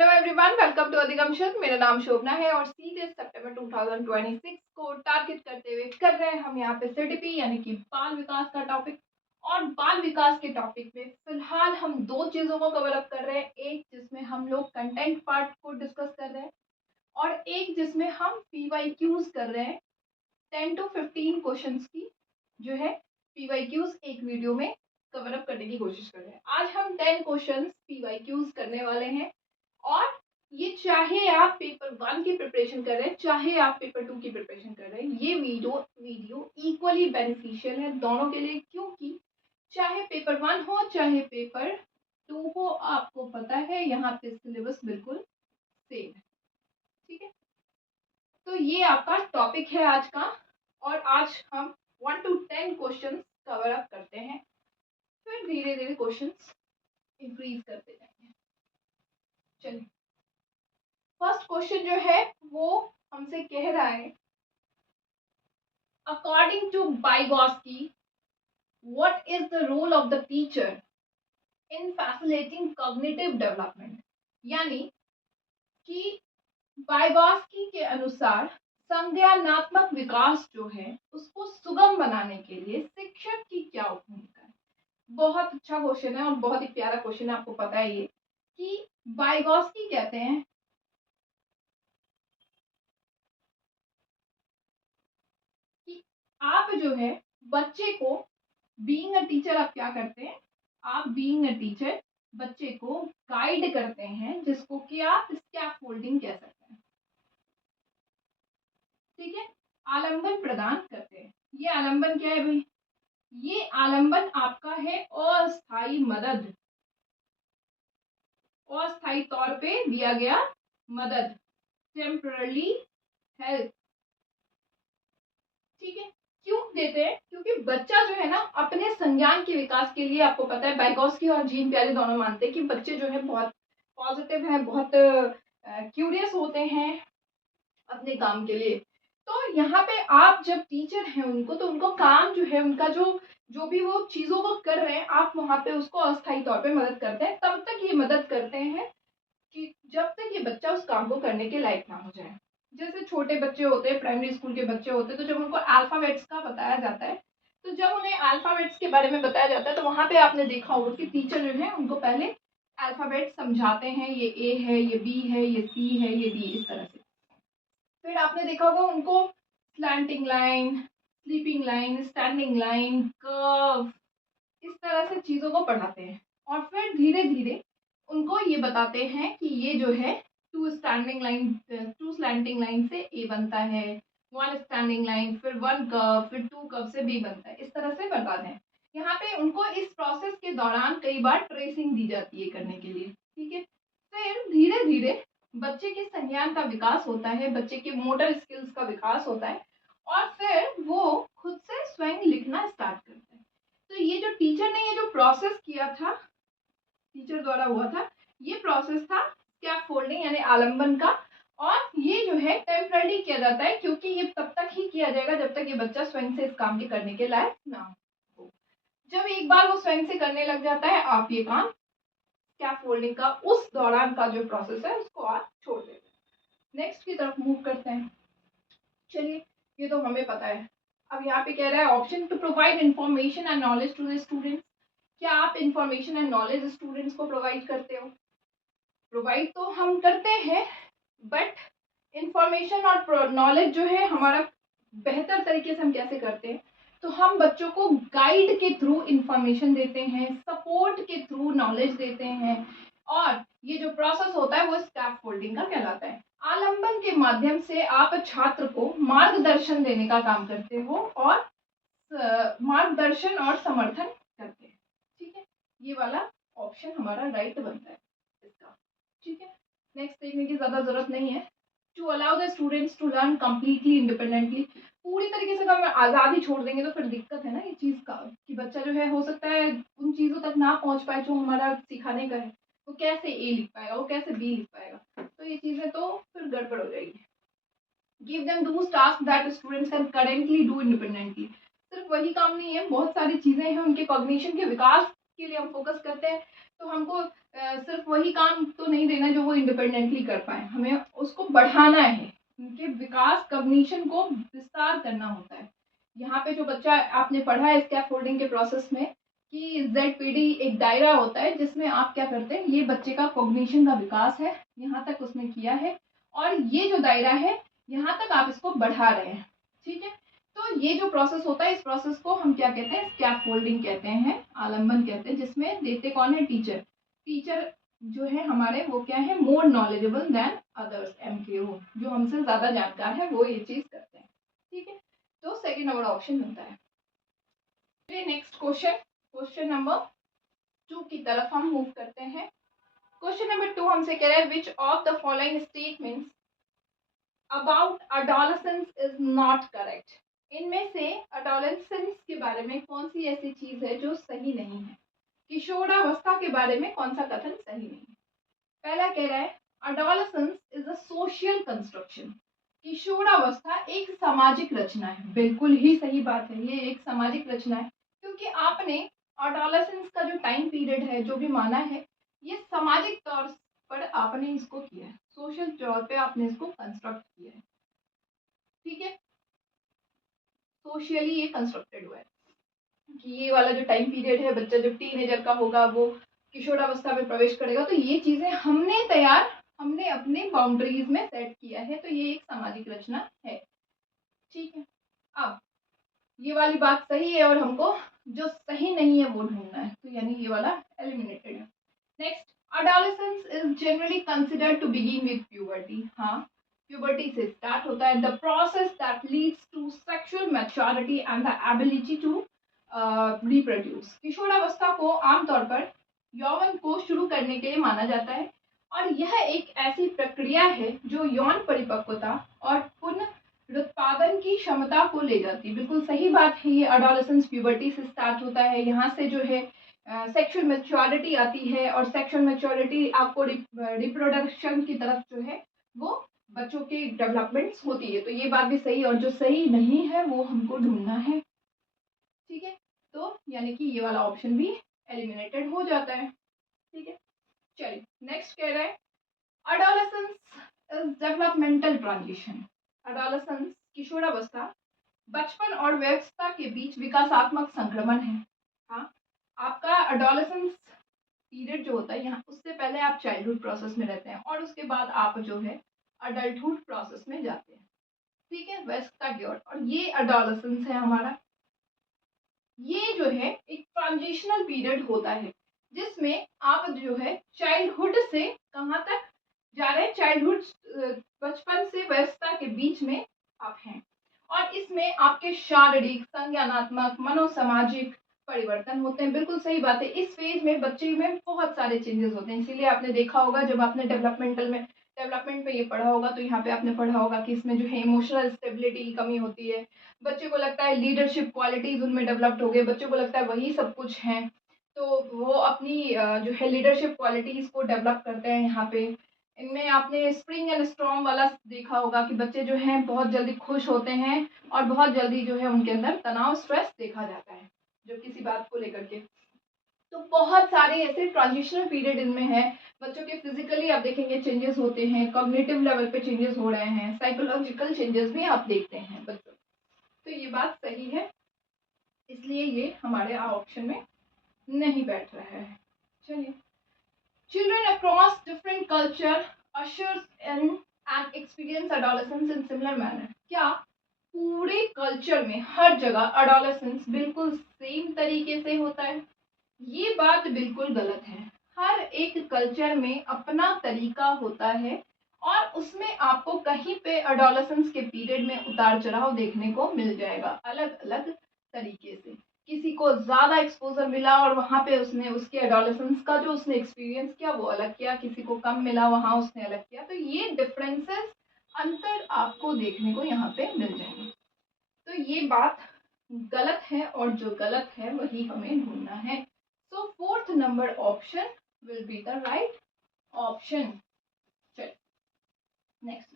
Hello everyone, welcome to अधिगम शुद्ध। मेरा नाम शोभना है और सीधे सितंबर 2026 को टारगेट करते हुए कर रहे हैं हम यहाँ पे सीडीपी यानी कि बाल विकास का टॉपिक। और बाल विकास के टॉपिक में फिलहाल हम दो चीज़ों को कवर अप कर रहे हैं। एक जिसमें हम लोग कंटेंट पार्ट को डिस्कस कर रहे हैं और एक जिसमें हम पीवाईक्यूज कर रहे हैं। 10 to 15 क्वेश्चंस की जो है पीवाईक्यूज एक वीडियो में कवर अप करने की कोशिश कर रहे हैं। आज हम 10 क्वेश्चंस पीवाईक्यूज करने वाले हैं और ये चाहे आप पेपर 1 की प्रिपरेशन कर रहे हैं चाहे आप पेपर 2 की प्रिपरेशन कर रहे हैं, ये वीडियो इक्वली बेनिफिशियल है दोनों के लिए, क्योंकि चाहे पेपर 1 हो चाहे पेपर 2 हो, आपको पता है यहाँ पे सिलेबस बिल्कुल सेम है। ठीक है, तो ये आपका टॉपिक है आज का और आज हम 1 to 10 क्वेश्चन कवर अप करते हैं, फिर धीरे धीरे क्वेश्चंस इंक्रीज करते जाएंगे। चलिए, फर्स्ट क्वेश्चन जो है वो हमसे कह रहा है, according to Vygotsky, what is the role of the teacher in facilitating cognitive development? यानी कि Vygotsky के अनुसार संज्ञानात्मक विकास जो है उसको सुगम बनाने के लिए शिक्षक की क्या भूमिका है। बहुत अच्छा क्वेश्चन है और बहुत ही प्यारा क्वेश्चन है। आपको पता है ये कि Vygotsky कहते हैं कि आप जो है बच्चे को बीइंग अ टीचर आप क्या करते हैं, आप बीइंग अ टीचर बच्चे को गाइड करते हैं, जिसको कि आप स्कैफोल्डिंग कह सकते हैं। ठीक है, आलंबन प्रदान करते हैं। ये आलंबन क्या है भाई? ये आलंबन आपका है अस्थाई मदद, अस्थाई तौर पे दिया गया मदद, टेम्पररी हेल्प। ठीक है, क्यों देते हैं? क्योंकि बच्चा जो है ना अपने संज्ञान के विकास के लिए, आपको पता है Vygotsky और जीन प्यारे दोनों मानते हैं कि बच्चे जो है बहुत पॉजिटिव हैं, बहुत क्यूरियस होते हैं अपने काम के लिए। तो यहाँ पे आप जब टीचर हैं उनको, तो उनको काम जो है उनका जो भी वो चीज़ों को कर रहे हैं, आप वहाँ पे उसको अस्थायी तौर पे मदद करते हैं। तब तक ये मदद करते हैं कि जब तक ये बच्चा उस काम को करने के लायक ना हो जाए। जैसे छोटे बच्चे होते हैं, प्राइमरी स्कूल के बच्चे होते हैं, तो जब उनको अल्फाबेट्स का बताया जाता है, तो जब उन्हें अल्फाबेट्स के बारे में बताया जाता है, तो वहाँ पे आपने देखा होगा कि टीचर जो है उनको पहले अल्फाबेट समझाते हैं, ये ए है, ये बी है, ये सी है, ये डी, इस तरह से। फिर आपने देखा होगा उनको slanting line, sleeping line, standing line, curve, इस तरह से चीज़ों को पढ़ाते हैं और फिर धीरे धीरे उनको ये बताते हैं कि ये जो है टू स्लैंटिंग लाइन से ए बनता है, 1 स्टैंडिंग लाइन, फिर 1 कर्व, फिर 2 कर्व से बी बनता है, इस तरह से बताते हैं। यहाँ पे उनको इस प्रोसेस के दौरान कई बार ट्रेसिंग दी जाती है करने के लिए। ठीक है, फिर धीरे धीरे बच्चे के संज्ञान का विकास होता है, बच्चे के मोटर स्किल्स का विकास होता है और फिर वो खुद से स्वयं लिखना स्टार्ट करता है। तो ये जो टीचर ने ये जो प्रोसेस किया था, टीचर द्वारा हुआ था, ये प्रोसेस था स्कैफोल्डिंग यानी आलंबन का। और ये जो है टेम्पररी किया जाता है, क्योंकि ये तब तक ही किया जाएगा जब तक ये बच्चा स्वयं से इस काम के करने के लायक ना हो। जब एक बार वो स्वयं से करने लग जाता है, आप ये काम स्कैफोल्डिंग का उस दौरान का जो प्रोसेस है उसको आप छोड़ देते हैं। नेक्स्ट की तरफ मूव करते हैं। चलिए, ये तो हमें पता है। अब यहाँ पे कह रहा है option to provide information and knowledge to the students. क्या आप इंफॉर्मेशन एंड नॉलेज स्टूडेंट्स को प्रोवाइड करते हो? प्रोवाइड तो हम करते हैं, बट इंफॉर्मेशन और नॉलेज जो है हमारा बेहतर तरीके से हम कैसे करते हैं, तो हम बच्चों को गाइड के थ्रू इंफॉर्मेशन देते हैं, सपोर्ट के थ्रू नॉलेज देते हैं और ये जो प्रोसेस होता है वो स्कैफोल्डिंग का कहलाता है। आलंबन के माध्यम से आप छात्र को मार्गदर्शन देने का काम करते हो और मार्गदर्शन और समर्थन करते हैं। ठीक है, ये वाला ऑप्शन हमारा राइट बनता है इसका। ठीक है, नेक्स्ट देखने की ज़्यादा ज़रूरत नहीं है। To allow the students to learn completely independently, पूरी तरीके से अगर आज़ादी छोड़ देंगे तो फिर दिक्कत है ना ये चीज़ का, कि बच्चा जो है हो सकता है उन चीज़ों तक ना पहुंच पाए जो हमारा सिखाने का है। वो कैसे ए लिख पाएगा, वो कैसे बी लिख पाएगा, तो ये चीज़ें तो फिर गड़बड़ हो जाएगी। Give them those task that students can currently do independently, सिर्फ वही काम नहीं है, बहुत सारी चीज़ें हैं उनके कॉग्निशन के विकास के लिए हम फोकस करते हैं तो हमको सिर्फ वही काम तो नहीं देना जो वो इंडिपेंडेंटली कर पाए, हमें उसको बढ़ाना है, उनके विकास कॉग्निशन को विस्तार करना होता है। यहाँ पे जो बच्चा आपने पढ़ा है स्कैफोल्डिंग के प्रोसेस में कि ZPD एक दायरा होता है जिसमें आप क्या करते हैं, ये बच्चे का कॉग्निशन का विकास है, यहाँ तक उसने किया है और ये जो दायरा है यहाँ तक आप इसको बढ़ा रहे हैं, ठीक है। तो ये जो प्रोसेस होता है इस प्रोसेस को हम क्या कहते हैं, स्कैफोल्डिंग कहते हैं, आलम्बन कहते हैं, जिसमें देते कौन है, टीचर। टीचर जो है हमारे वो क्या है, more knowledgeable than others, MKO, जो हमसे ज्यादा जानकार है वो ये चीज करते हैं, ठीक है। तो सेकंड नंबर ऑप्शन बनता है। नेक्स्ट क्वेश्चन, क्वेश्चन नंबर 2 की तरफ हम मूव करते हैं। क्वेश्चन नंबर 2 हमसे कह रहा है which of the following statements about adolescence is not correct. इनमें से अडोलेसेंस के बारे में कौन सी ऐसी चीज है जो सही नहीं है, किशोरावस्था के बारे में कौन सा कथन सही नहीं है। पहला कह रहा है adolescence is a social construction, किशोरावस्था एक सामाजिक रचना है। बिल्कुल ही सही बात है, ये एक सामाजिक रचना है क्योंकि आपने अडोलेसेंस का जो टाइम पीरियड है जो भी माना है ये सामाजिक तौर पर आपने इसको किया है, सोशल तौर पे आपने इसको कंस्ट्रक्ट किया है, ठीक है। सोशली ये कंस्ट्रक्टेड हुआ है कि ये वाला जो टाइम पीरियड है, बच्चा जब टीनेजर का होगा वो किशोरावस्था में प्रवेश करेगा, तो ये चीजें हमने अपने बाउंड्रीज में सेट किया है, तो ये एक सामाजिक रचना है, ठीक है। अब ये वाली बात सही है और हमको जो सही नहीं है वो ढूंढना है, तो यानी ये वाला एलिमिनेटेड है। Next, adolescence is generally considered to begin with puberty। हाँ, puberty से स्टार्ट होता है, the process that leads to sexual maturity and the ability to reproduce। किशोरावस्था को आमतौर पर यौवन को शुरू करने के लिए माना जाता है और यह एक ऐसी प्रक्रिया है जो यौन परिपक्वता और पुनरुत्पादन की क्षमता को ले जाती है। बिल्कुल सही बात है, ये एडोलेसेंस प्यूबर्टी से स्टार्ट होता है, यहाँ से जो है सेक्सुअल मैच्योरिटी आती है और सेक्सुअल मैच्योरिटी आपको रिप्रोडक्शन की तरफ जो है वो बच्चों की डेवलपमेंट्स होती है, तो ये बात भी सही है और जो सही नहीं है वो हमको ढूंढना है, ठीक है। तो यानी कि ये वाला ऑप्शन भी एलिमिनेटेड हो जाता है, ठीक है। चलिए नेक्स्ट कह रहा है adolescence is developmental transition. Adolescence किशोरावस्था बचपन और वयस्कता के बीच विकासात्मक संक्रमण है। हाँ, आपका एडोलेसेंस पीरियड जो होता है यहाँ, उससे पहले आप चाइल्डहुड प्रोसेस में रहते हैं और उसके बाद आप जो है अडल्टहुड प्रोसेस में जाते हैं, ठीक है, वयस्कता की ओर। और ये एडोलेसेंस है हमारा, ये जो है एक ट्रांजिशनल पीरियड होता है जिसमें आप जो है चाइल्डहुड से कहाँ तक जा रहे हैं, चाइल्डहुड बचपन से वयस्कता के बीच में आप हैं और इसमें आपके शारीरिक, संज्ञानात्मक, मनोसामाजिक परिवर्तन होते हैं। बिल्कुल सही बात है, इस फेज में बच्चे में बहुत सारे चेंजेस होते हैं, इसीलिए आपने देखा होगा जब आपने डेवलपमेंट में ये पढ़ा होगा तो यहाँ पे आपने पढ़ा होगा कि इसमें जो है इमोशनल स्टेबिलिटी की कमी होती है, बच्चे को लगता है लीडरशिप क्वालिटीज उनमें डेवलप्ड हो गए, बच्चे को लगता है वही सब कुछ है, तो वो अपनी जो है लीडरशिप क्वालिटीज को डेवलप करते हैं यहाँ पे। इनमें आपने स्प्रिंग एंड स्ट्रॉन्ग वाला देखा होगा कि बच्चे जो हैं बहुत जल्दी खुश होते हैं और बहुत जल्दी जो है उनके अंदर तनाव, स्ट्रेस देखा जाता है जो किसी बात को लेकर के। तो बहुत सारे ऐसे ट्रांजिशनल पीरियड इनमें है, बच्चों के फिजिकली आप देखेंगे चेंजेस होते हैं, कॉग्निटिव लेवल पे चेंजेस हो रहे हैं, साइकोलॉजिकल चेंजेस भी आप देखते हैं बच्चों, तो ये बात सही है, इसलिए ये हमारे ऑप्शन में नहीं बैठ रहा है। चलिए, children across different culture ushers in and experience adolescence in similar manner। क्या पूरे कल्चर में हर जगह adolescence बिल्कुल सेम तरीके से होता है? ये बात बिल्कुल गलत है। हर एक कल्चर में अपना तरीका होता है और उसमें आपको कहीं पे एडोलेसेंस के पीरियड में उतार चढ़ाव देखने को मिल जाएगा, अलग अलग तरीके से। किसी को ज्यादा एक्सपोजर मिला और वहां पे उसने उसके एडोलेसेंस का जो उसने एक्सपीरियंस किया वो अलग किया, किसी को कम मिला वहां उसने अलग किया, तो ये डिफरेंसेस, अंतर आपको देखने को यहाँ पे मिल जाएंगे। तो ये बात गलत है और जो गलत है वही हमें ढूंढना है। So fourth number option will be the right option. चलिए next.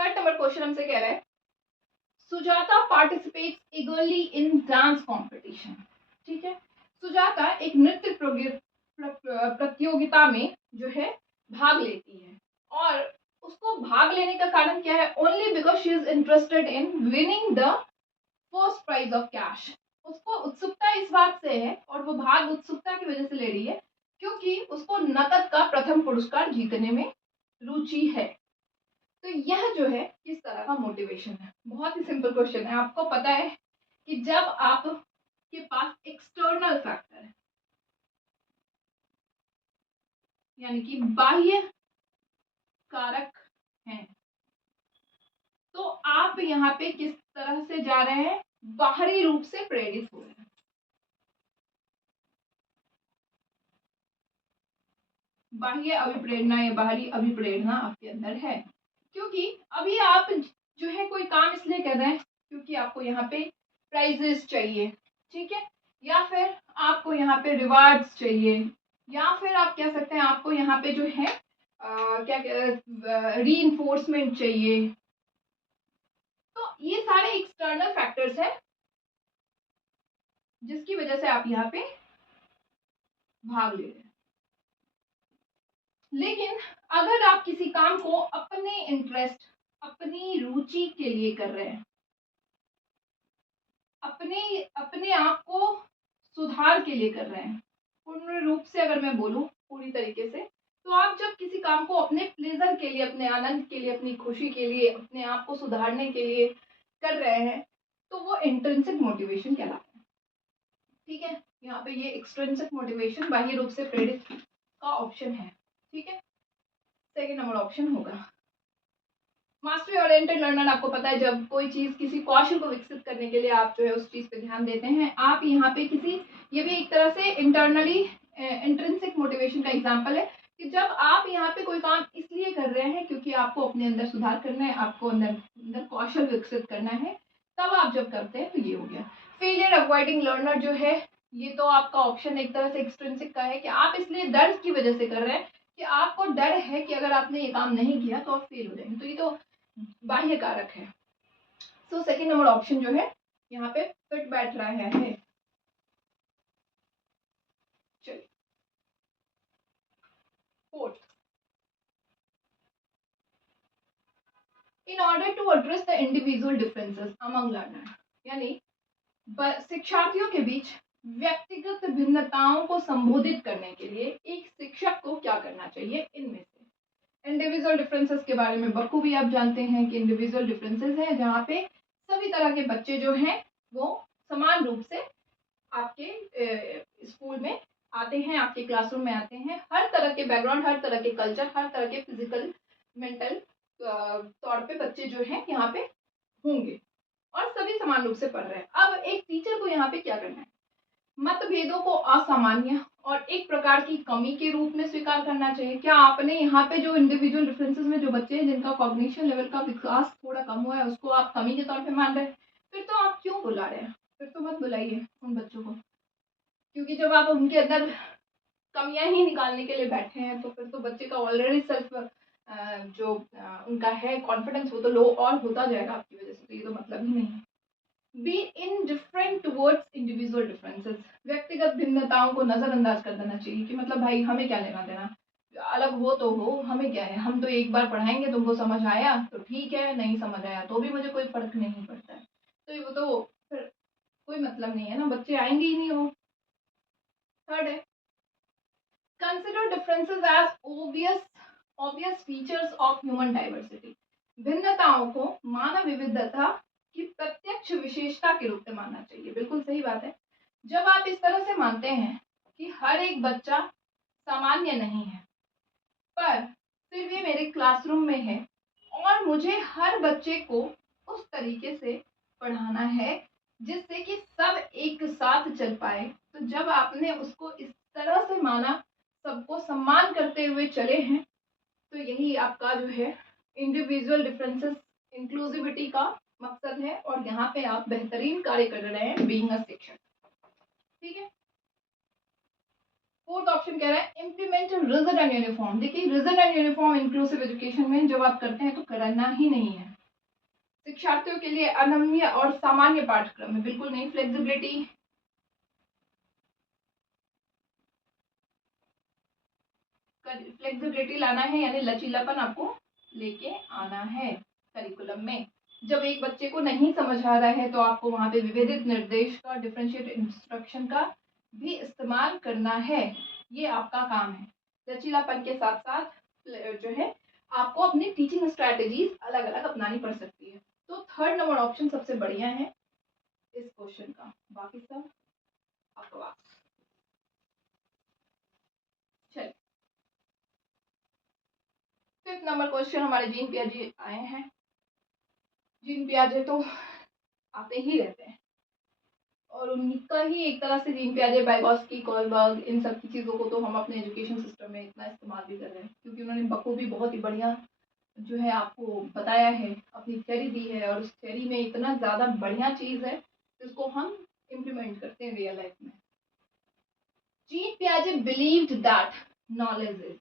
थर्ड नंबर क्वेश्चन हमसे कह रहा है सुजाता पार्टिसिपेट्स ईगरली इन डांस कंपटीशन। ठीक है, सुजाता एक नृत्य प्रतियोगिता में जो है भाग लेती है और उसको भाग लेने का कारण क्या है? Only because she is interested in winning the first prize of cash. उसको उत्सुकता इस बात से है और वो भाग उत्सुकता की वजह से ले रही है क्योंकि उसको नकद का प्रथम पुरस्कार जीतने में रुचि है। तो यह जो है किस तरह का मोटिवेशन है? बहुत ही सिंपल क्वेश्चन है। आपको पता है कि जब आपके पास एक्सटर्नल फैक्टर है यानी कि बाह्य कारक हैं तो आप यहाँ पे किस तरह से जा रहे हैं? बाहरी रूप से प्रेरित हो रहे हैं। बाह्य अभिप्रेरणा या बाहरी अभिप्रेरणा आपके अंदर है क्योंकि अभी आप जो है कोई काम इसलिए कर रहे हैं क्योंकि आपको यहाँ पे प्राइजेस चाहिए, ठीक है, या फिर आपको यहाँ पे रिवार्ड्स चाहिए, या फिर आप कह सकते हैं आपको यहाँ पे जो है क्या रीइंफोर्समेंट चाहिए। तो ये सारे एक्सटर्नल फैक्टर्स हैं जिसकी वजह से आप यहाँ पे भाग ले रहे हैं। लेकिन अगर आप किसी काम को अपने इंटरेस्ट, अपनी रुचि के लिए कर रहे हैं, अपने आप को सुधार के लिए कर रहे हैं, पूर्ण रूप से अगर मैं बोलूं पूरी तरीके से, तो आप जब किसी काम को अपने प्लेजर के लिए, अपने आनंद के लिए, अपनी खुशी के लिए, अपने आप को सुधारने के लिए कर रहे हैं तो वो इंट्रिंसिक मोटिवेशन कहलाता है। ठीक है, यहाँ पे ये एक्सट्रिंसिक मोटिवेशन बाह्य रूप से प्रेरित का ऑप्शन है। ठीक है, सेकेंड नंबर ऑप्शन होगा मास्टरी ओरिएंटेड लर्नर। आपको पता है जब कोई चीज किसी कौशल को विकसित करने के लिए आप जो है उस चीज पे ध्यान देते हैं, आप यहाँ पे किसी, ये भी एक तरह से इंटरनली इंट्रिंसिक मोटिवेशन का एग्जांपल है कि जब आप यहाँ पे कोई काम इसलिए कर रहे हैं क्योंकि आपको अपने अंदर सुधार करना है, आपको अंदर कौशल विकसित करना है, तब आप जब करते हैं तो ये हो गया। फेलियर अवॉइडिंग लर्नर जो है ये तो आपका ऑप्शन एक तरह से एक्सट्रिंसिक का है कि आप इसलिए डर की वजह से कर रहे हैं कि आपको डर है कि अगर आपने ये काम नहीं किया तो आप फेल हो जाएंगे, तो ये तो बाह्य कारक है। तो सेकेंड नंबर ऑप्शन जो है यहाँ पे फिट बैठ रहा है। चलिए fourth, in order to address the individual differences among learner, यानी शिक्षार्थियों के बीच व्यक्तिगत भिन्नताओं को संबोधित करने के लिए एक शिक्षक को क्या करना चाहिए? इनमें से इंडिविजुअल डिफरेंसेस के बारे में बखूबी आप जानते हैं कि इंडिविजुअल डिफरेंसेस हैं जहाँ पे सभी तरह के बच्चे जो हैं वो समान रूप से आपके स्कूल में आते हैं, आपके क्लासरूम में आते हैं, हर तरह के बैकग्राउंड, हर तरह के कल्चर, हर तरह के फिजिकल मेंटल तौर पे बच्चे जो हैं यहाँ पे होंगे और सभी समान रूप से पढ़ रहे हैं। अब एक टीचर को यहाँ पे क्या करना है? मतभेदों को असामान्य और एक प्रकार की कमी के रूप में स्वीकार करना चाहिए। क्या आपने यहाँ पे जो इंडिविजुअल डिफरेंसेस में जो बच्चे हैं जिनका कॉग्निशन लेवल का विकास थोड़ा कम हुआ है उसको आप कमी के तौर पे मान रहे हैं? फिर तो आप क्यों बुला रहे हैं? फिर तो मत बुलाइए उन बच्चों को, क्योंकि जब आप उनके अंदर कमियां ही निकालने के लिए बैठे हैं तो फिर तो बच्चे का ऑलरेडी सेल्फ जो उनका है कॉन्फिडेंस वो तो लो और होता जाएगा आपकी वजह से, तो ये तो मतलब ही नहीं है। Be indifferent towards individual differences, व्यक्तिगत भिन्नताओं को नजरअंदाज कर देना चाहिए कि मतलब भाई हमें क्या लेना देना, अलग हो तो हो, हमें क्या है, हम तो एक बार पढ़ाएंगे, तुमको समझ आया तो ठीक है, नहीं समझ आया तो भी मुझे कोई फर्क नहीं पड़ता है। तो वो तो फिर कोई मतलब नहीं है ना, बच्चे आएंगे ही नहीं वो। थर्ड है consider differences as obvious features of human diversity, भिन्नताओं को मानव विविधता की प्रत्यक्ष विशेषता के रूप में मानना चाहिए। बिल्कुल सही बात है। जब आप इस तरह से मानते हैं कि हर एक बच्चा सामान्य नहीं है पर फिर भी मेरे क्लासरूम में है और मुझे हर बच्चे को उस तरीके से पढ़ाना है जिससे कि सब एक साथ चल पाए, तो जब आपने उसको इस तरह से माना, सबको सम्मान करते हुए चले हैं, तो यही आपका जो है इंडिविजुअल डिफरेंसेस इंक्लूसिविटी का मकसद है और यहाँ पे आप बेहतरीन कार्य कर रहे हैं बीइंग अ शिक्षक। ठीक है, फोर्थ ऑप्शन कह रहा है इम्प्लीमेंट रिजिड एंड यूनिफॉर्म। देखिए rigid and uniform inclusive education में जब आप करते हैं तो करना ही नहीं है, शिक्षार्थियों के लिए अनन्य और सामान्य पाठ्यक्रम है, बिल्कुल नहीं। फ्लेक्सिबिलिटी लाना है, यानी लचीलापन आपको लेके आना है करिकुलम में। जब एक बच्चे को नहीं समझ आ रहा है तो आपको वहाँ पे विभेदित निर्देश का, डिफरेंशिएट इंस्ट्रक्शन का भी इस्तेमाल करना है, ये आपका काम है। लचीलापन के साथ साथ जो है आपको अपनी टीचिंग स्ट्रैटेजीज अलग अलग अपनानी पड़ सकती है। तो 3rd नंबर ऑप्शन सबसे बढ़िया है इस क्वेश्चन का, बाकी सब बकवास। चलिए 5th नंबर क्वेश्चन हमारे जीन पियाजे आए हैं। जीन पियाजे तो आते ही रहते हैं और उनका ही एक तरह से जीन पियाजे, वाइगोत्स्की, कोलबर्ग, इन सब की चीज़ों को तो हम अपने एजुकेशन सिस्टम में इतना इस्तेमाल भी कर रहे हैं क्योंकि उन्होंने बखूबी बहुत ही बढ़िया जो है आपको बताया है, अपनी थ्योरी दी है और उस थ्योरी में इतना ज़्यादा बढ़िया चीज़ है जिसको हम इम्प्लीमेंट करते हैं रियल लाइफ में। जीन पियाजे believed that knowledge is,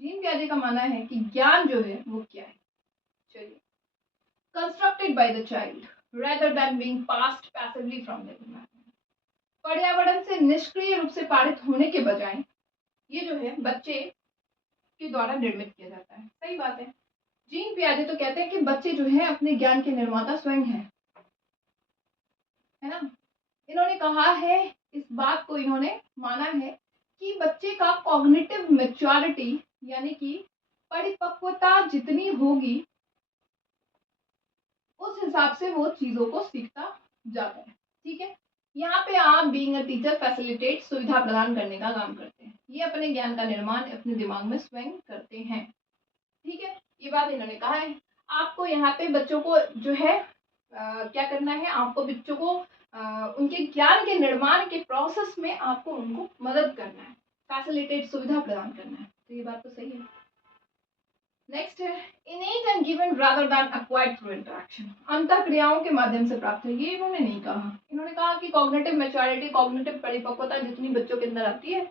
Jean पियाजे का मानना है कि ज्ञान जो है वो क्या है। चलिए, constructed by the child rather than being passed passively from the environment, पर्यावरण से निष्क्रिय रूप से पारित होने के बजाय ये जो है बच्चे के द्वारा निर्मित किया जाता है। सही बात है। जीन पियाजे तो कहते हैं कि बच्चे जो है अपने ज्ञान के निर्माता स्वयं है ना। इन्होंने कहा है, इस बात को इन्होंने माना है कि बच्चे का कॉग्निटिव मैच्योरिटी यानी कि परिपक्वता जितनी होगी उस हिसाब से वो चीजों को सीखता जाता है। ठीक है, यहाँ पे आप बीइंग अ टीचर फैसिलिटेट, सुविधा प्रदान करने का काम करते हैं। ये अपने ज्ञान का निर्माण अपने दिमाग में स्वयं करते हैं। ठीक है, ये बात इन्होंने कहा है। आपको यहाँ पे बच्चों को जो है क्या करना है, आपको बच्चों को उनके ज्ञान के निर्माण के प्रोसेस में आपको उनको मदद करना है, फैसिलिटेट, सुविधा प्रदान करना है। तो ये बात तो सही है। नेक्स्ट है innate and given rather than acquired through interaction, अंतःक्रियाओं के माध्यम से प्राप्त है। ये इन्होंने नहीं कहा। इन्होंने कहा कि कॉग्निटिव मैच्योरिटी, कॉग्निटिव परिपक्वता जितनी बच्चों के अंदर आती है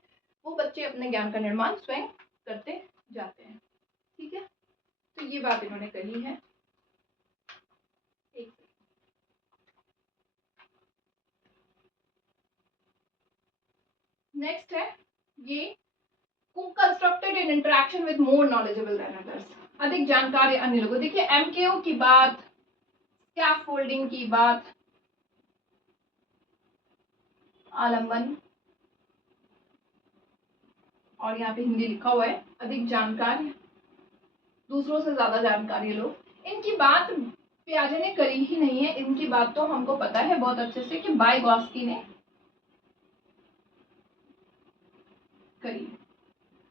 वो बच्चे अपने ज्ञान का निर्माण स्वयं करते जाते हैं। ठीक है, तो ये बात इन्होंने कही है। नेक्स्ट है ये constructed in interaction with more knowledgeable than others, अधिक जानकारी अन्य लोगों। देखिए एमकेओ की बात, स्कैफोल्डिंग की बात, आलम्बन, और यहाँ पे हिंदी लिखा हुआ है अधिक जानकारी, दूसरों से ज्यादा जानकारी लो, इनकी बात पियाजे ने करी ही नहीं है। इनकी बात तो हमको पता है बहुत अच्छे से कि वाइगोत्स्की ने करी।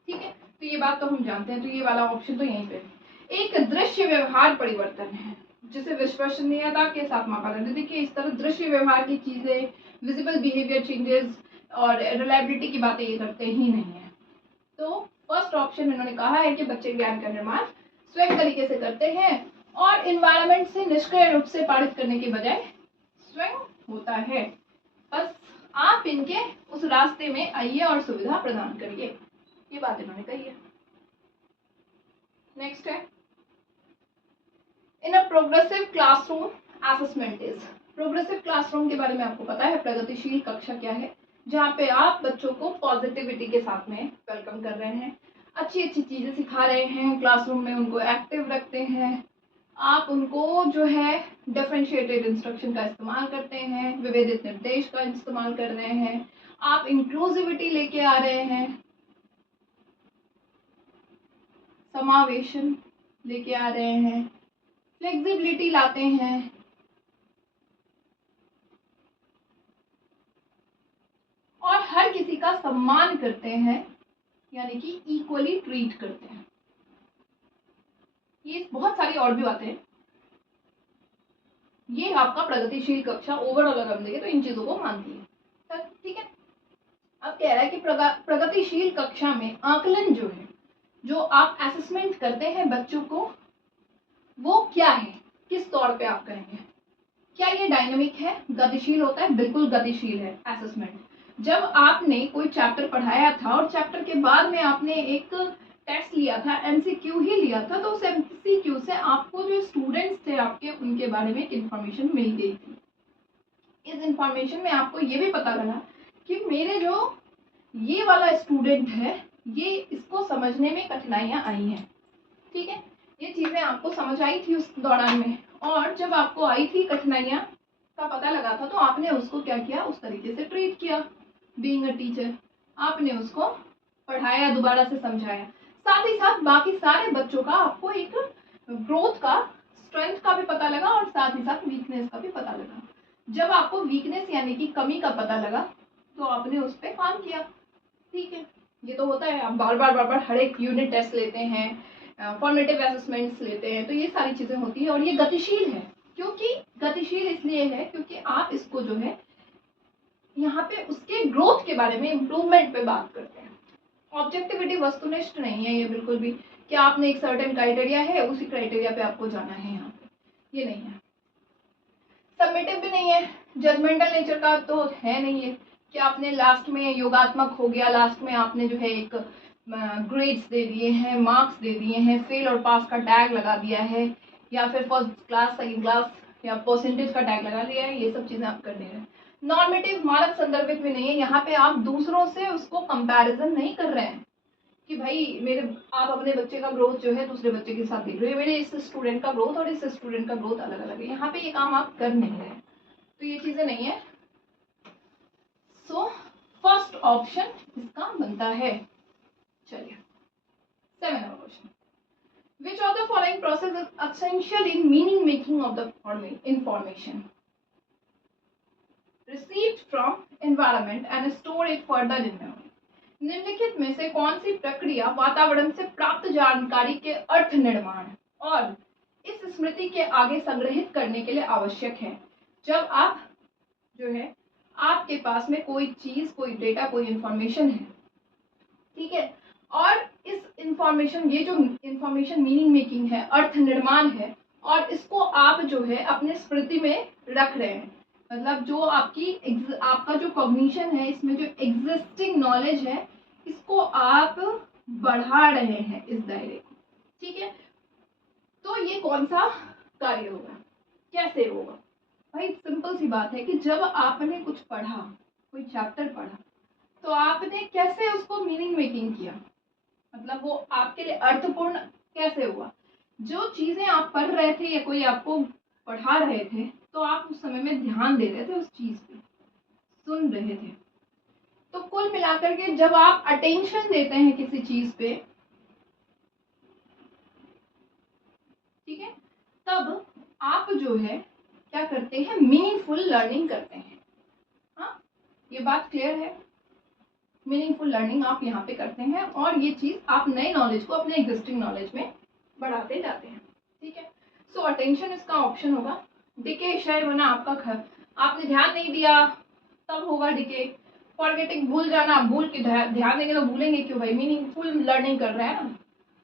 ठीक है, तो ये बात तो हम जानते हैं। तो ये वाला ऑप्शन तो यहीं पे एक दृश्य व्यवहार परिवर्तन है जिसे विश्वसनीयता के साथ मापा जाता है। देखिए इस तरह दृश्य व्यवहार की चीजें, विजिबल बिहेवियर चेंजेस और रिलायबिलिटी की बातें ये करते ही नहीं है। तो फर्स्ट ऑप्शन इन्होंने कहा है कि बच्चे ज्ञान का निर्माण स्वयं तरीके से करते हैं और इन्वायरमेंट से निष्क्रिय रूप से पारित करने के बजाय स्वयं होता है। बस आप इनके उस रास्ते में आइए और सुविधा प्रदान करिए, ये बात इन्होंने कही है। नेक्स्ट है in a progressive classroom assessment is, progressive classroom के बारे में आपको पता है, प्रगतिशील कक्षा क्या है, जहाँ पे आप बच्चों को पॉजिटिविटी के साथ में वेलकम कर रहे हैं, अच्छी अच्छी चीजें सिखा रहे हैं, क्लासरूम में उनको एक्टिव रखते हैं, आप उनको जो है डिफरेंशिएटेड इंस्ट्रक्शन का इस्तेमाल करते हैं, विभेदित निर्देश का इस्तेमाल कर रहे हैं, आप इंक्लूसिविटी लेके आ रहे हैं, समावेशन लेके आ रहे हैं, फ्लेक्सिबिलिटी लाते हैं, और हर किसी का सम्मान करते हैं, यानी कि इक्वली ट्रीट करते हैं। ये बहुत सारी और भी बातें हैं। ये आपका प्रगतिशील कक्षा ओवरऑल अगर हम देखें तो इन चीजों को मानती है। ठीक है, अब कह रहा है कि प्रगतिशील कक्षा में आकलन जो है, जो आप असेसमेंट करते हैं बच्चों को, वो क्या है, किस तौर पे आप करेंगे। क्या ये डायनामिक है, गतिशील होता है? बिल्कुल गतिशील है असेसमेंट। जब आपने कोई चैप्टर पढ़ाया था और चैप्टर के बाद में आपने एक टेस्ट लिया था, एमसीक्यू ही लिया था, तो उस एमसीक्यू से आपको जो स्टूडेंट्स थे आपके उनके बारे में एक इन्फॉर्मेशन मिल गई थी। इस इंफॉर्मेशन में आपको ये भी पता लगा कि मेरे जो ये वाला स्टूडेंट है ये इसको समझने में कठिनाइयाँ आई हैं। ठीक है, ये चीज़ें आपको समझ आई थी उस दौरान में, और जब आपको आई थी कठिनाइयाँ का पता लगा था तो आपने उसको क्या किया, उस तरीके से ट्रीट किया। बीइंग अ टीचर आपने उसको पढ़ाया, दोबारा से समझाया, साथ ही साथ बाकी सारे बच्चों का आपको एक ग्रोथ का, स्ट्रेंथ का भी पता लगा और साथ ही साथ वीकनेस का भी पता लगा। जब आपको वीकनेस यानी कि कमी का पता लगा तो आपने उस पर काम किया। ठीक है, ये तो होता है, आप बार बार हर एक यूनिट टेस्ट लेते हैं, फॉर्मेटिव असेसमेंट्स लेते हैं, तो ये सारी चीज़ें होती हैं और ये गतिशील है। क्योंकि गतिशील इसलिए है क्योंकि आप इसको जो है यहाँ पे उसके ग्रोथ के बारे में, इम्प्रूवमेंट पे बात करते हैं। ऑब्जेक्टिविटी वस्तुनिष्ठ नहीं है ये बिल्कुल भी कि आपने एक सर्टेन क्राइटेरिया है उसी क्राइटेरिया पे आपको जाना है, यहाँ पे ये नहीं है। सबमिटिव भी नहीं है, जजमेंटल नेचर का तो है नहीं है कि आपने लास्ट में योगात्मक हो गया, लास्ट में आपने जो है एक ग्रेड्स दे दिए हैं, मार्क्स दे दिए हैं, फेल और पास का टैग लगा दिया है, या फिर फर्स्ट क्लास सेकंड क्लास या परसेंटेज का टैग लगा दिया है, ये सब चीज़ें आप कर दे रहे हैं। नॉर्मेटिव मानक संदर्भित भी नहीं है, यहाँ पे आप दूसरों से उसको कंपैरिजन नहीं कर रहे हैं कि भाई मेरे, आप अपने बच्चे का ग्रोथ जो है दूसरे बच्चे के साथ देख रहे हैं, मेरे इस स्टूडेंट का ग्रोथ और इस स्टूडेंट का ग्रोथ अलग अलग है, यहाँ पे ये काम आप कर नहीं रहे, तो ये चीज़ें नहीं है। सो फर्स्ट ऑप्शन इसका बनता है। चलिए 7 number question, which of the following process is essential in meaning making of the information received from environment and store it further in memory? निम्नलिखित में से कौन सी प्रक्रिया वातावरण से प्राप्त जानकारी के अर्थ निर्माण और इस स्मृति के आगे संग्रहित करने के लिए आवश्यक है? जब आप जो है आपके पास में कोई चीज, कोई डेटा, कोई इंफॉर्मेशन है, ठीक है, और इस इंफॉर्मेशन, ये जो इंफॉर्मेशन मीनिंग मेकिंग है, अर्थ निर्माण है, और इसको आप जो है अपने स्मृति में रख रहे हैं, मतलब जो आपका जो कॉग्निशन है, इसमें जो एग्जिस्टिंग नॉलेज है, इसको आप बढ़ा रहे हैं इस दायरे को। ठीक है, तो ये कौन सा कार्य होगा, कैसे होगा? भाई सिंपल सी बात है कि जब आपने कुछ पढ़ा, कोई चैप्टर पढ़ा, तो आपने कैसे उसको मीनिंग मेकिंग किया, मतलब वो आपके लिए अर्थपूर्ण कैसे हुआ? जो चीजें आप पढ़ रहे थे या कोई आपको पढ़ा रहे थे, तो आप उस समय में ध्यान दे रहे थे, उस चीज पे सुन रहे थे। तो कुल मिलाकर के जब आप अटेंशन देते हैं किसी चीज पे, ठीक है, तब आप जो है क्या करते हैं, मीनिंगफुल लर्निंग करते हैं। हाँ, ये बात क्लियर है, मीनिंगफुल लर्निंग आप यहाँ पे करते हैं और ये चीज आप नए नॉलेज को अपने एग्जिस्टिंग नॉलेज में बढ़ाते जाते हैं। ठीक है, सो अटेंशन इसका ऑप्शन होगा। डिके शायद होना आपका घर, आपने ध्यान नहीं दिया तब होगा डिके। फॉरगेटिंग, भूल जाना, आप भूल के ध्यान देंगे तो भूलेंगे क्यों भाई, मीनिंगफुल लर्निंग कर रहे हैं ना,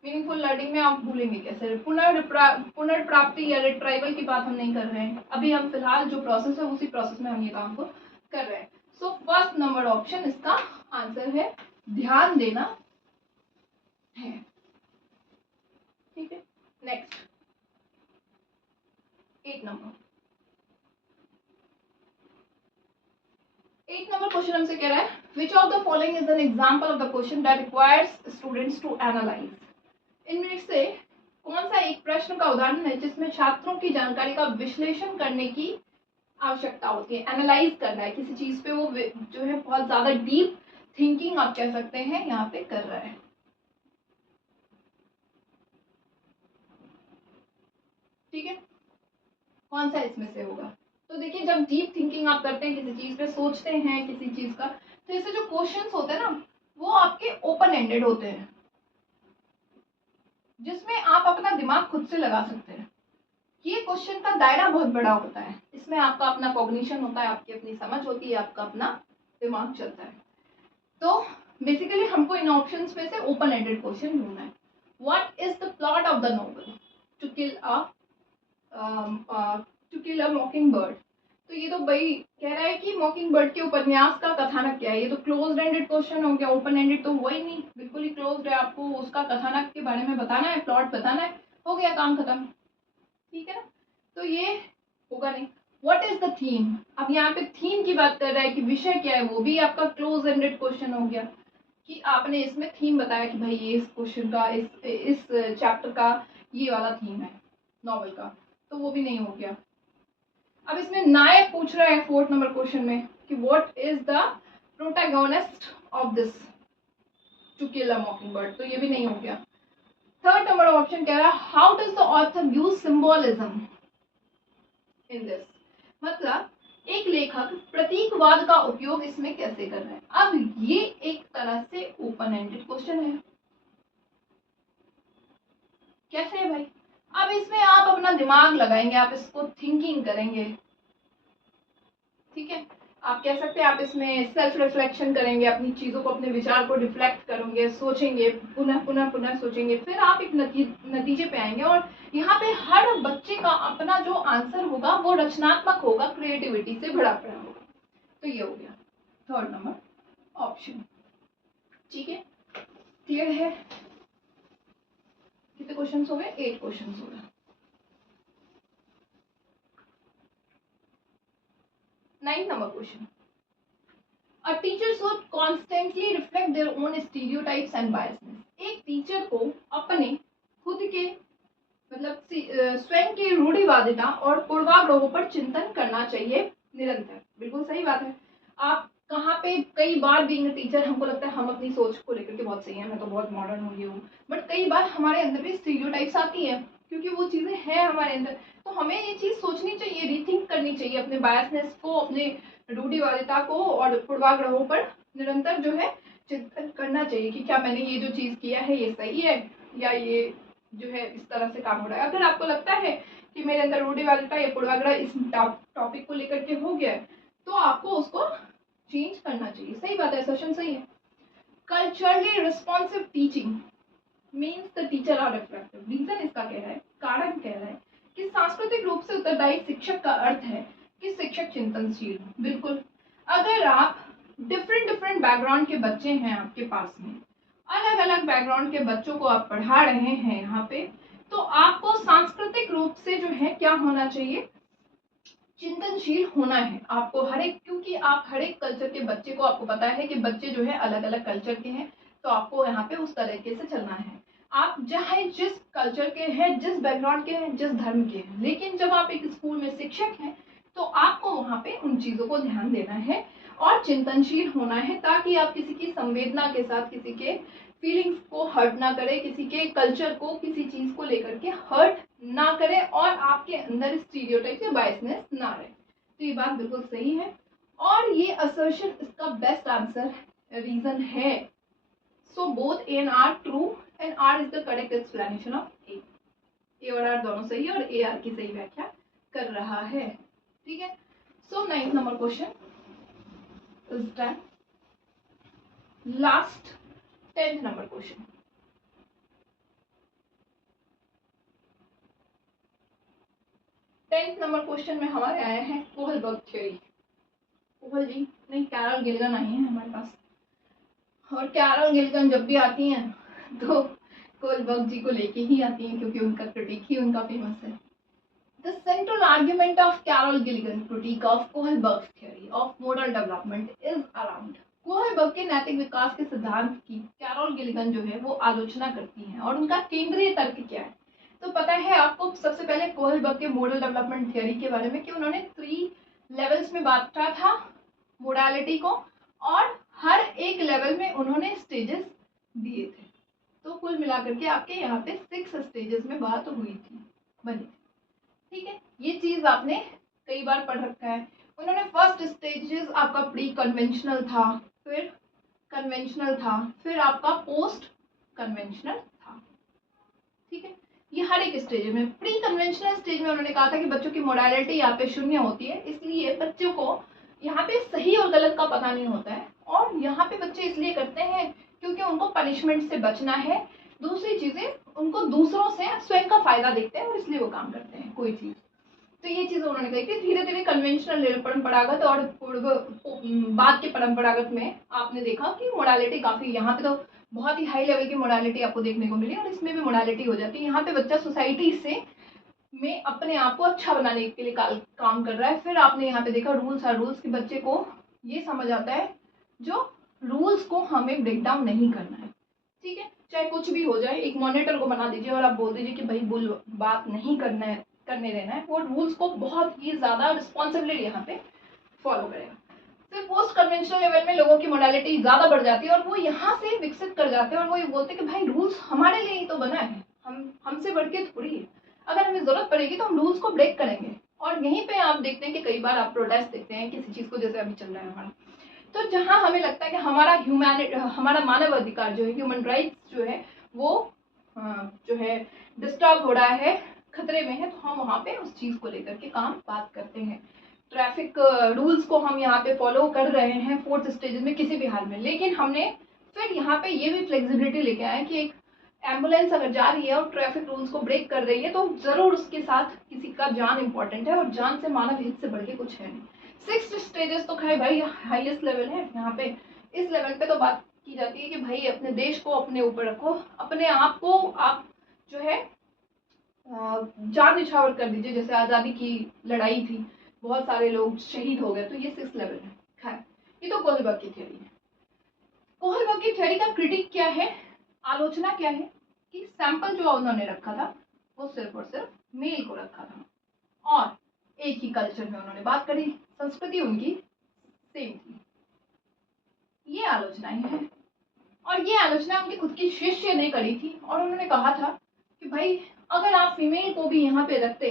मीनिंगफुल लर्निंग में आप भूलेंगे कैसे? पुनर्प्राप्ति या रिट्राइवल की बात हम नहीं कर रहे हैं, अभी हम फिलहाल जो प्रोसेस है उसी प्रोसेस में हम ये काम को कर रहे हैं। सो फर्स्ट नंबर ऑप्शन इसका आंसर है, ध्यान देना है। ठीक है, नेक्स्ट 8 नंबर क्वेश्चन हमसे कह रहा है, which of the following is an example of the question that requires students to analyse? इनमें से कौन सा एक प्रश्न का उदाहरण है जिसमें छात्रों की जानकारी का विश्लेषण करने की आवश्यकता होती है, एनालाइज करना है किसी चीज पे, वो जो है बहुत ज्यादा डीप थिंकिंग आप कह सकते हैं यहाँ पे कर रहा है। ठीक है, कौन सा इसमें से होगा? तो देखिए, जब डीप थिंकिंग आप करते हैं किसी चीज पे, सोचते हैं किसी चीज का, तो इससे जो क्वेश्चंस होते हैं ना, वो आपके ओपन एंडेड होते हैं, जिसमें आप अपना दिमाग खुद से लगा सकते हैं। ये क्वेश्चन का दायरा बहुत बड़ा होता है, इसमें आपका अपना कॉग्निशन होता है, आपकी अपनी समझ होती है, आपका अपना दिमाग चलता है। तो बेसिकली हमको इन ऑप्शंस में से ओपन एंडेड क्वेश्चन ढूंढना है। What is the plot of the novel To Kill a Mockingbird? तो ये तो भाई कह रहा है कि मॉकिंग बर्ड के उपन्यास का कथानक क्या है। ये तो क्लोज एंडेड क्वेश्चन हो गया, ओपन एंडेड तो वही नहीं, बिल्कुल ही क्लोज्ड है। आपको उसका कथानक के बारे में बताना है, प्लॉट बताना है, हो गया काम खत्म, ठीक है ना। तो ये होगा नहीं। व्हाट इज द थीम, अब यहाँ पे थीम की बात कर रहा है कि विषय क्या है, वो भी आपका क्लोज एंडेड क्वेश्चन हो गया कि आपने इसमें थीम बताया कि भाई ये इस क्वेश्चन का, इस चैप्टर का ये वाला थीम है नॉवल का, तो वो भी नहीं हो गया। अब इसमें नायक पूछ रहा है 4th नंबर क्वेश्चन में कि what is the protagonist of this To Kill a Mockingbird, तो ये भी नहीं हो गया। 3rd नंबर ऑप्शन कह रहा है how does the author use symbolism in this, मतलब एक लेखक प्रतीकवाद का उपयोग इसमें कैसे कर रहा है। अब ये एक तरह से ओपन एंडेड क्वेश्चन है। कैसे है भाई, अब इसमें आप अपना दिमाग लगाएंगे, आप इसको थिंकिंग करेंगे, ठीक है। आप कह सकते हैं आप इसमें सेल्फ रिफ्लेक्शन करेंगे, अपनी चीज़ों को, अपने विचार को रिफ्लेक्ट करेंगे, सोचेंगे, पुनः पुनः पुनः सोचेंगे, फिर आप एक नतीजे पे आएंगे। और यहाँ पे हर बच्चे का अपना जो आंसर होगा वो रचनात्मक होगा, क्रिएटिविटी से भरा पड़ा होगा। तो ये हो गया 3rd नंबर ऑप्शन, ठीक है। क्लियर है, कितने क्वेश्चन हो गए, 8 क्वेश्चन हो गए। 9th number question, A teacher should constantly reflect their own stereotypes and biases. एक टीचर को अपने खुद के मतलब स्वयं के रूढ़िवादिता और पूर्वाग्रहों पर चिंतन करना चाहिए निरंतर। बिल्कुल सही बात है। आप कहाँ पे कई बार बीइंग टीचर हमको लगता है हम अपनी सोच को लेकर के बहुत सही है, मैं तो बहुत मॉडर्न हो गई हूँ, बट कई बार हमारे अंदर भी स्टीरियोटाइप्स आती है क्योंकि वो चीज़ें हैं हमारे अंदर। तो हमें ये चीज़ सोचनी चाहिए, रीथिंक करनी चाहिए अपने बायसनेस को, अपने रूढ़िवादिता को और पूर्वाग्रहों पर निरंतर जो है चिंतन करना चाहिए कि क्या मैंने ये जो चीज़ किया है ये सही है या ये जो है इस तरह से काम हो रहा है। अगर आपको लगता है कि मेरे अंदर रूढ़िवादिता या पूर्वाग्रह इस टॉपिक को लेकर के हो गया है तो आपको उसको चेंज करना चाहिए। सही बात है, सेशन सही है। Culturally responsive teaching means the teacher are reflective. Reason इसका कह रहा है, कारण कह रहा है कि सांस्कृतिक रूप से उत्तरदायी शिक्षक का अर्थ है कि शिक्षक चिंतनशील। बिल्कुल, अगर आप डिफरेंट बैकग्राउंड के बच्चे हैं आपके पास में, अलग अलग बैकग्राउंड के बच्चों को आप पढ़ा रहे हैं यहाँ पे, तो आपको सांस्कृतिक रूप से जो है क्या होना चाहिए, चिंतनशील होना है आपको हर एक, क्योंकि आप हर एक कल्चर के बच्चे को, आपको पता है कि बच्चे जो है अलग अलग कल्चर के हैं, तो आपको यहाँ पे उस तरीके से चलना है। आप चाहे जिस कल्चर के हैं, जिस बैकग्राउंड के हैं, जिस धर्म के हैं, लेकिन जब आप एक स्कूल में शिक्षक हैं तो आपको वहाँ पे उन चीज़ों को ध्यान देना है और चिंतनशील होना है, ताकि आप किसी की संवेदना के साथ किसी के फीलिंग्स को हर्ट ना करें, किसी के कल्चर को, किसी चीज़ को लेकर के हर्ट ना करें और आपके अंदर स्टीरियोटाइप या बायसनेस ना रहे। तो ये बात बिल्कुल सही है और ये असर्शन इसका बेस्ट आंसर रीजन है। So both A and R true and R is the correct explanation of A और आर दोनों सही और ए आर की सही व्याख्या कर रहा है, ठीक है। सो 9th number question is done. Last 10th number question, tenth number question में हमारे आए हैं कोहलबर्ग थ्योरी। कोहल जी नहीं, कैरल गिल्गन आई है हमारे पास, और कैरल गिल्गन जब भी आती हैं तो कोहलबर्ग जी को लेके ही आती हैं क्योंकि उनका क्रिटिक ही उनका फेमस है। The central argument of Carol Gilligan critique of Kohlberg's theory of modal development is around। Kohlberg के नैतिक विकास के सिद्धांत की कैरोल गिलिगन जो है वो आलोचना करती हैं और उनका केंद्रीय तर्क क्या है। तो पता है आपको सबसे पहले कोहलबर्ग के मॉडल डेवलपमेंट थ्योरी के बारे में कि उन्होंने 3 लेवल्स में बांटा था मोडालिटी को और हर एक लेवल में उन्होंने स्टेजेस दिए थे। तो कुल मिलाकर के आपके यहाँ पे 6 स्टेजेस में बात हुई थी, बनी थी, ठीक है। ये चीज आपने कई बार पढ़ रखा है। उन्होंने फर्स्ट स्टेजेस आपका प्री कन्वेंशनल था, फिर कन्वेंशनल था, फिर आपका पोस्ट कन्वेंशनल था, ठीक है। ये हर एक स्टेज में, प्री कन्वेंशनल स्टेज में उन्होंने कहा था कि बच्चों की मोडालिटी यहाँ पे 0 होती है, इसलिए बच्चों को यहाँ पे सही और गलत का पता नहीं होता है और यहाँ पे बच्चे इसलिए करते हैं क्योंकि उनको पनिशमेंट से बचना है। दूसरी चीजें उनको दूसरों से स्वयं का फायदा देखते हैं और इसलिए वो काम करते हैं कोई चीज। तो ये चीज़ उन्होंने कही थी। धीरे धीरे कन्वेंशनल परंपरागत और बाद के परंपरागत में आपने देखा कि मोडालिटी काफ़ी, यहाँ पे तो बहुत ही हाई लेवल की मोडालिटी आपको देखने को मिली और इसमें भी मोडालिटी हो जाती है। यहाँ पे बच्चा सोसाइटी से में अपने आप को अच्छा बनाने के लिए काम कर रहा है। फिर आपने यहाँ पे देखा रूल्स और रूल्स के बच्चे को ये समझ आता है जो रूल्स को हमें ब्रेक डाउन नहीं करना है, ठीक है, चाहे कुछ भी हो जाए। एक मॉनिटर को बना दीजिए और आप बोल दीजिए कि भाई बात नहीं करना है, करने देना है, वो रूल्स को बहुत ही ज़्यादा रिस्पॉन्सिबिलिटी यहाँ पे फॉलो करेगा। फिर पोस्ट कन्वेंशनल लेवल में लोगों की मोडालिटी ज़्यादा बढ़ जाती है और वो यहाँ से विकसित कर जाते हैं और वो ये बोलते हैं कि भाई रूल्स हमारे लिए ही तो बना है, हमसे बढ़ के थोड़ी है, अगर हमें ज़रूरत पड़ेगी तो हम रूल्स को ब्रेक करेंगे। और यहीं पे आप देखते हैं कि कई बार आप प्रोटेस्ट देखते हैं किसी चीज़ को, जैसे अभी चल रहा है हमारा, तो जहाँ हमें लगता है कि हमारा मानव अधिकार जो है, ह्यूमन राइट्स जो है वो जो है डिस्टर्ब हो रहा है, खतरे में है, तो हम वहाँ पे उस चीज़ को लेकर के बात करते हैं। ट्रैफिक रूल्स को हम यहाँ पे फॉलो कर रहे हैं 4th स्टेज में किसी भी हाल में, लेकिन हमने फिर यहाँ पे ये भी फ्लेक्सिबिलिटी लेके आए कि एक एम्बुलेंस अगर जा रही है और ट्रैफिक रूल्स को ब्रेक कर रही है तो ज़रूर उसके साथ किसी का जान इंपॉर्टेंट है और जान से मानव हित से बढ़ के कुछ है नहीं। 6th स्टेजेस तो खाए भाई हाईएस्ट लेवल है यहाँ पे। इस लेवल पे तो बात की जाती है कि भाई अपने देश को अपने ऊपर रखो, अपने आप को आप जो है जान निछावर कर दीजिए। जैसे आज़ादी की लड़ाई थी, बहुत सारे लोग शहीद हो गए, तो ये 6th लेवल है। खैर, ये तो कोहलबर्ग की थ्योरी है। कोहलबर्ग की थ्योरी का क्रिटिक क्या है, आलोचना क्या है कि सैंपल जो उन्होंने रखा था वो सिर्फ और सिर्फ मेल को रखा था और एक ही कल्चर में उन्होंने बात करी, संस्कृति उनकी सेम थी। ये आलोचनाएं हैं और ये आलोचना उनकी खुद की शिष्य ने करी थी और उन्होंने कहा था कि भाई अगर आप फीमेल को भी यहाँ पे रखते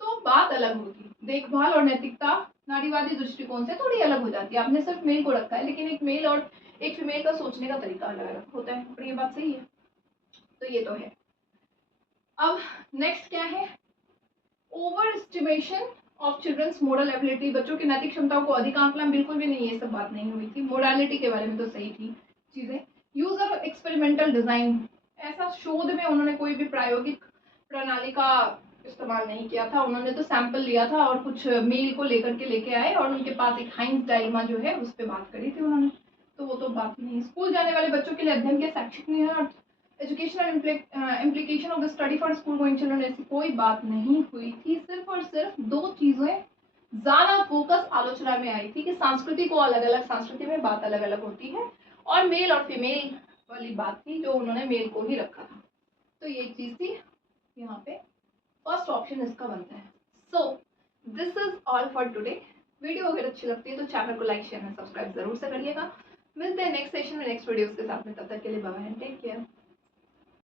तो बात अलग होती, देखभाल और नैतिकता नारीवादी दृष्टिकोण से थोड़ी अलग हो जाती है। आपने सिर्फ मेल को रखा है, लेकिन एक मेल और एक फीमेल का सोचने का तरीका अलग अलग होता है, और ये बात सही है। तो ये तो है। अब नेक्स्ट क्या है, overestimation of children's moral ability. बच्चों की नैतिक क्षमताओं को अधिक आंकलन, बिल्कुल भी नहीं, ये सब बात नहीं हुई थी। मोरालिटी के बारे में तो सही थी चीज़ें। यूजर एक्सपेरिमेंटल डिजाइन, ऐसा शोध में उन्होंने कोई भी प्रायोगिक प्रणाली का इस्तेमाल नहीं किया था। उन्होंने तो सैंपल लिया था और कुछ मेल को लेकर के लेके आए और उनके पास एक हाइंस डायलेमा जो है उस पर बात करी थी उन्होंने, तो वो तो बात नहीं। स्कूल जाने वाले बच्चों के लिए अध्ययन के शैक्षिक नियम, educational implication of the study for school going children, ऐसी कोई बात नहीं हुई थी। सिर्फ और सिर्फ 2 चीज़ें ज़्यादा फोकस आलोचना में आई थी कि संस्कृति को अलग अलग, संस्कृति में बात अलग अलग होती है, और मेल और फीमेल वाली बात थी जो उन्होंने मेल को ही रखा था। तो ये चीज़ थी यहाँ पे, फर्स्ट ऑप्शन इसका बनता है। So this is all for today. Video अगर अच्छी लगती है तो चैनल को लाइक शेयर एंड सब्सक्राइब जरूर से करिएगा। मिलते हैं नेक्स्ट सेशन में नेक्स्ट वीडियोस के साथ में, तब तक के लिए बाय बाय, टेक केयर।